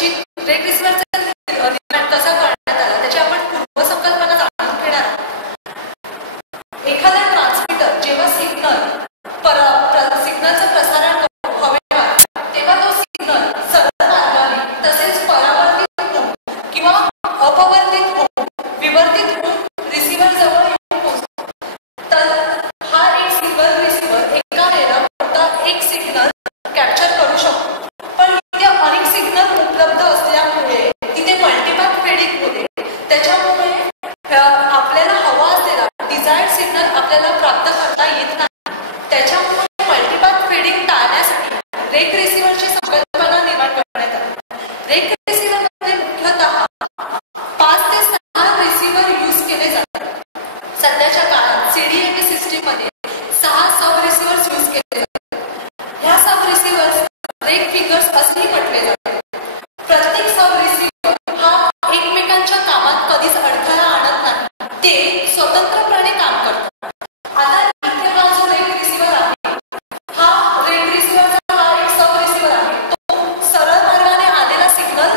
Rake रिसिव्हरचा निर्माण कसा करण्यात आला त्याची आपण पूर्वसंकल्पना जाणून घेणार आहोत. एखादा ट्रान्समीटर जेव्हा सिग्नलचं प्रसारण हवेवर तेव्हा तो सिग्नल सरळ मार्गाने तसेच परावर्तित होऊन किंवा अपवर्तित होऊन विवर्तित होऊन रिसिव्हर जवळ येऊन पोहोचतो. तर हा एक सिंगल रिसिव्हर एका वेळेला फक्त एक सिग्नल कॅप्चर करू शकतो. पण इथे अनेक सिग्नल उपलब्ध असल्यामुळे तिथे मल्टीपॅथ फेडिंग होते. त्याच्यामुळे आपल्याला हवा असलेला डिझायर्ड सिग्नल आपल्याला प्राप्त करता येत नाही. त्याच्यामुळे मल्टीपॅथ फेडिंग टाळण्यासाठी रेक रिसिव्हरची संकल्पना निर्माण करण्यात आली. रेक रिसिव्हरमध्ये मुख्यतः 5 ते 6 रिसिव्हर यूज केले जातात. सध्याच्या काळात सीडीएमए सिस्टीममध्ये 6 सब रिसिव्हर्स यूज केले जातात. ह्या सब रिसिव्हर्स रेक फिगर्स असेही म्हटले जाते. प्रत्येक सब रिसिव्हर हा एकमेकांच्या कामात कधीच अडथळा आणत नाही. ते स्वतंत्रपणे काम करतात. आता इथे हा जो रेक रिसिव्हर आहे हा रेक रिसिव्हरचा हा एक सब रिसिव्हर आहे. तो सरळ मार्गाने आलेला सिग्नल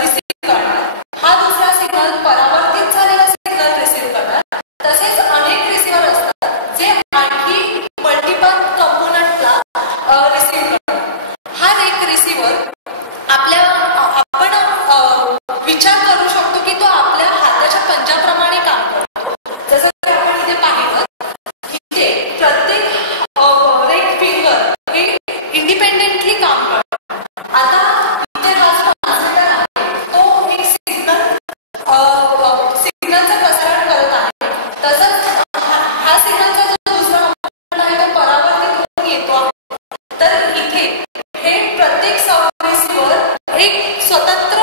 रिसिव्ह करणार. हा दुसरा सिग्नल परावर्तित झालेला सिग्नल रिसिव्ह करणार. तसेच अनेक रिसिव्हर असतात जे आणखी मल्टीपॅथ कंपोनंटला रिसिव्ह करतात. हा रेक रिसिव्हर आपण विचार करू शकतो की तो आपल्या हाताच्या पंजाप्रमाणे काम करतो. जसं की आपण इथे पाहिलं इथे प्रत्येक रेक फिंगर हे इंडिपेंडेंटली काम करतो. आता इथे हा जो ट्रान्समीटर आहे तो एक सिग्नलचं प्रसारण करत आहे. तसंच हा सिग्नलचा जो दुसरा कंपोनंट आहे तो परावर्तित होऊन येतो आहे. तर इथे हे प्रत्येक सब रिसिव्हर एक स्वतंत्र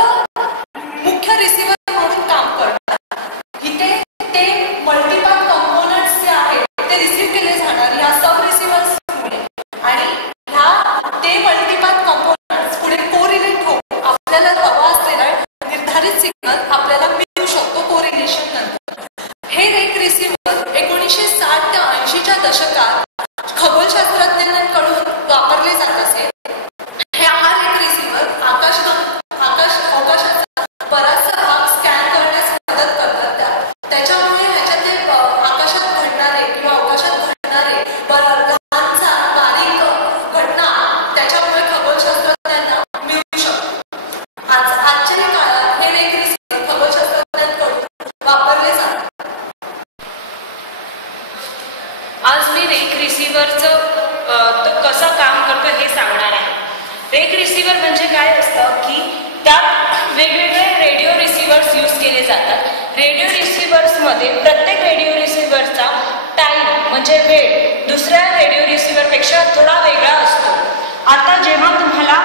मुख्य रिसिव्हर म्हणून काम करतात. इथे ते मल्टीपॅथ कंपोनंट्स जे आहेत ते रिसिव्ह केले जाणार या सब रिसिव्हर्समुळे आणि ते मल्टीपॅथ कंपोनंट्स पुढे कोरिलेट होऊन आपल्याला हवा असलेला निर्धारित सिग्नल आपल्याला मिळू शकतो कोरिलेशन नंतर. हे रेक रिसिव्हर 1960 ते 80च्या दशकात खगोलशास्त्रज्ञांकडून वापरले जात असे. हा रेक रिसिव्हर अवकाशाचा बराचसा भाग स्कॅन करण्यास मदत करतात. त्याच्यामुळे ह्याच्यातले आकाशात घडणारे किंवा अवकाशात घडणारे लहानसा बारीक घटना त्याच्यामुळे खगोलशास्त्रज्ञांना मिळू शकतो. आजच्या काळात हे रेक रिसिव्हर खगोलशास्त्रज्ञांकडून वापरले जातात. आज मी रेक रिसिव्हरचं तो कसं काम करतो हे सांगणार आहे. रेक रिसिव्हर म्हणजे काय असतं की त्यात वेगवेगळे रेडिओ रिसिव्हर्स यूज केले जातात. रेडिओ रिसिव्हर्समध्ये प्रत्येक रेडिओ रिसिव्हरचा टाईम म्हणजे वेळ दुसऱ्या रेडिओ रिसिव्हरपेक्षा थोडा वेगळा असतो. आता जेव्हा तुम्हाला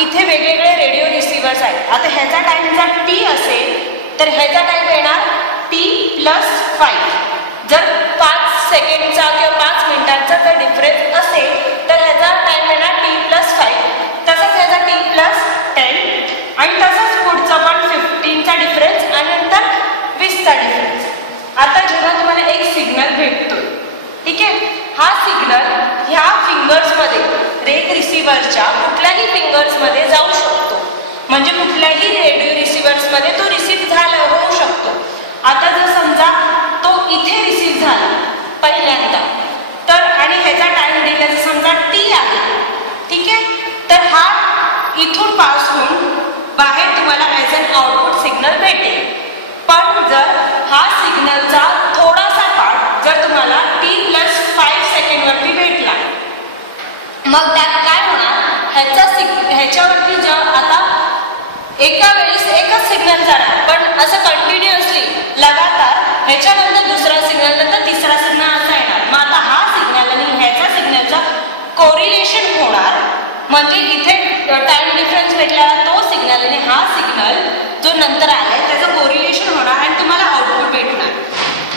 इथे वेगवेगळे रेडिओ रिसिव्हर्स आहेत. आता ह्याचा टाईम जर T असेल तर ह्याचा टाईम येणार T+5. जर 5 सेकंडचा किंवा 5 मिनिटांचा जर डिफरन्स असेल तर ह्याचा टाईम येणार T+5. तसंच ह्याचा T+10 आणि तसंच पुढचा पण 15चा डिफरन्स आणि नंतर 20चा डिफरन्स. आता जेव्हा तुम्हाला एक सिग्नल भेटतो ठीक आहे हा सिग्नल ह्या फिंगर्समध्ये रेक रिसिव्हरच्या कुठल्याही फिंगर्समध्ये जाऊ शकतो. म्हणजे कुठल्याही रेडिओ रिसिव्हर्समध्ये तो रिसिव्ह होऊ शकतो. आता जर समजा तो इथे रिसिव्ह झाला पहिल्यांदा तर आणि ह्याचा टाइम दिला जर समजा T आहे ठीक आहे तर हा इथून पास होऊन बाहेर तुम्हाला ॲज अन आउटपुट सिग्नल भेटेल. पण जर हा सिग्नलचा थोडासा पार्ट जर तुम्हाला T+5 सेकंडवरती भेटला मग त्यात काय होणार ह्याच्यावरती आता एका वेळेस एकच सिग्नल जाणार पण असं कंटिन्युअसली लगातार ह्याच्यानंतर दुसरा सिग्नल नंतर तिसरा सिग्नल असा येणार. मग आता हा सिग्नल आणि ह्याचा सिग्नलचा कोरिलेशन होणार. म्हणजे इथे टाइम डिफरन्स भेटला तो सिग्नल आणि हा सिग्नल जो नंतर आलाय त्याचं कोरिलेशन होणार आणि तुम्हाला आउटपुट भेटणार.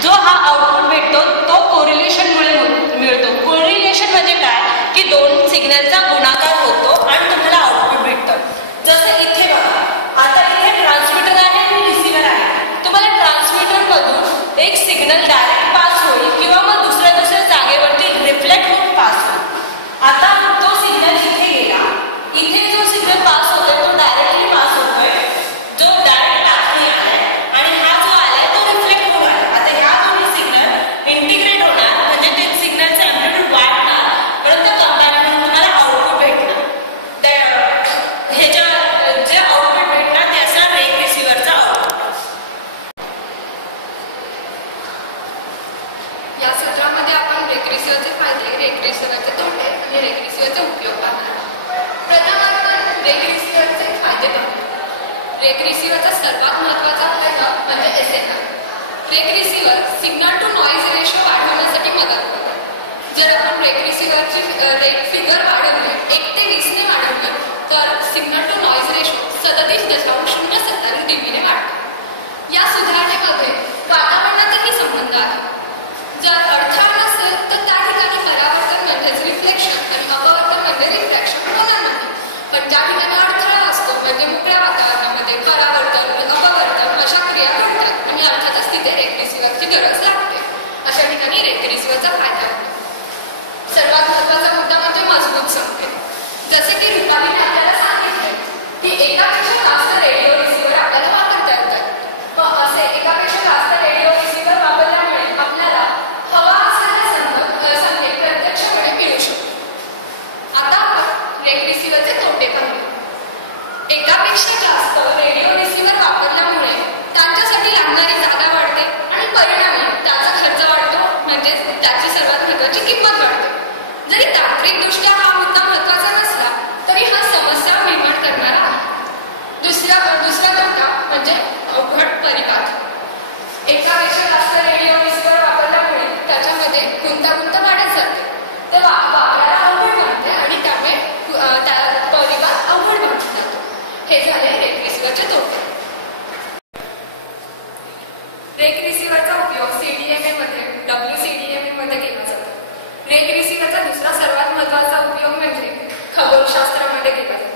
जो हा आउटपुट भेटतो तो कोरिलेशनमुळे मिळतो. कोरिलेशन म्हणजे काय की 2 सिग्नलचा गुणाकार होतो आणि तुम्हाला आउटपुट भेटतं. जसं इथे बघा आता इथे ट्रान्समीटर आहे आणि रिसिव्हर आहे. तुम्हाला ट्रान्समीटरमधून एक सिग्नल डायरेक्ट पास होईल किंवा मग दुसऱ्या जागेवरती रिफ्लेक्ट होऊन पास होईल. आता तो सिग्नल इथे गेला. इथे जो सिग्नल पास होतोय तो डायरेक्टली पास होतोय रेक रिसिव्हरचा सर्वात महत्त्वाचा घटक म्हणजे SNR. Rake receiver signal to noise ratio वाढवण्यासाठी मदत करतो. जर आपण रेक रिसिव्हरची रेक फिगर वाढवले 1 ते 20 ने वाढवले तर signal to noise ratio 37.070 dB ने वाढतो. या सुधारणेमध्ये वातावरणाचाही संबंध आहे. जर अडथळा नसेल तर त्या ठिकाणी परावर्तन म्हणजेच रिफ्लेक्शन आणि अपवर्तन म्हणजे रिफ्रॅक्शन होणार नाही. पण ज्या ठिकाणी अडथळा असतो म्हणजे मोकळ्या वातावरणामध्ये परावर्तन आणि अपवर्तन अशा क्रिया घडतात आणि अर्थातच तिथे रेक रिसिव्हरची गरज लागते. अशा ठिकाणी रेक रिसिव्हरचा फायदा होतो. सर्वात महत्त्वाचा मुद्दा म्हणजे मजबूत संकेत. जसे की रुपालीने आपल्याला सांगितले की एकापेक्षा जास्त रेडिओ रिसिव्हर आपल्याला वापरता येतात. मग असे एकापेक्षा जास्त रेडिओ रिसिव्हर वापरल्यामुळे आपल्याला हवा असलेले संकेत प्रत्यक्षपणे मिळू शकतो. आता आपण रेक रिसिव्हरचे तोटे पाहू. एकापेक्षा जास्त रेडिओ रिसिव्हर वापरल्यामुळे त्यांच्यासाठी लागणारी जागा वाढते आणि परिणामी त्याचा खर्च वाढतो म्हणजे त्याची सर्वात महत्त्वाची किंमत वाढते. जरी तांत्रिकदृष्ट्या हा मुद्दा महत्त्वाचा नसला तरी हा समस्या निर्माण करणारा आहे. दुसरा तोटा म्हणजे अवघड परिपाठ. एकापेक्षा जास्त रेडिओ रिसिव्हर वापरल्यामुळे त्याच्यामध्ये गुंतागुंत वाढत जाते. ते वापरायला अवघड बनते आणि त्यामुळे त्या परिपाठ अवघड बनून जातो. हे झाले रेक रिसिव्हरचे तोटे. रेक रिसिव्हरचा उपयोग CDMA मध्ये WCDMA मध्ये केला जातो. रेक रिसिव्हरचा दुसरा सर्वात महत्त्वाचा उपयोग म्हणजे खगोलशास्त्रामध्ये केला जातो.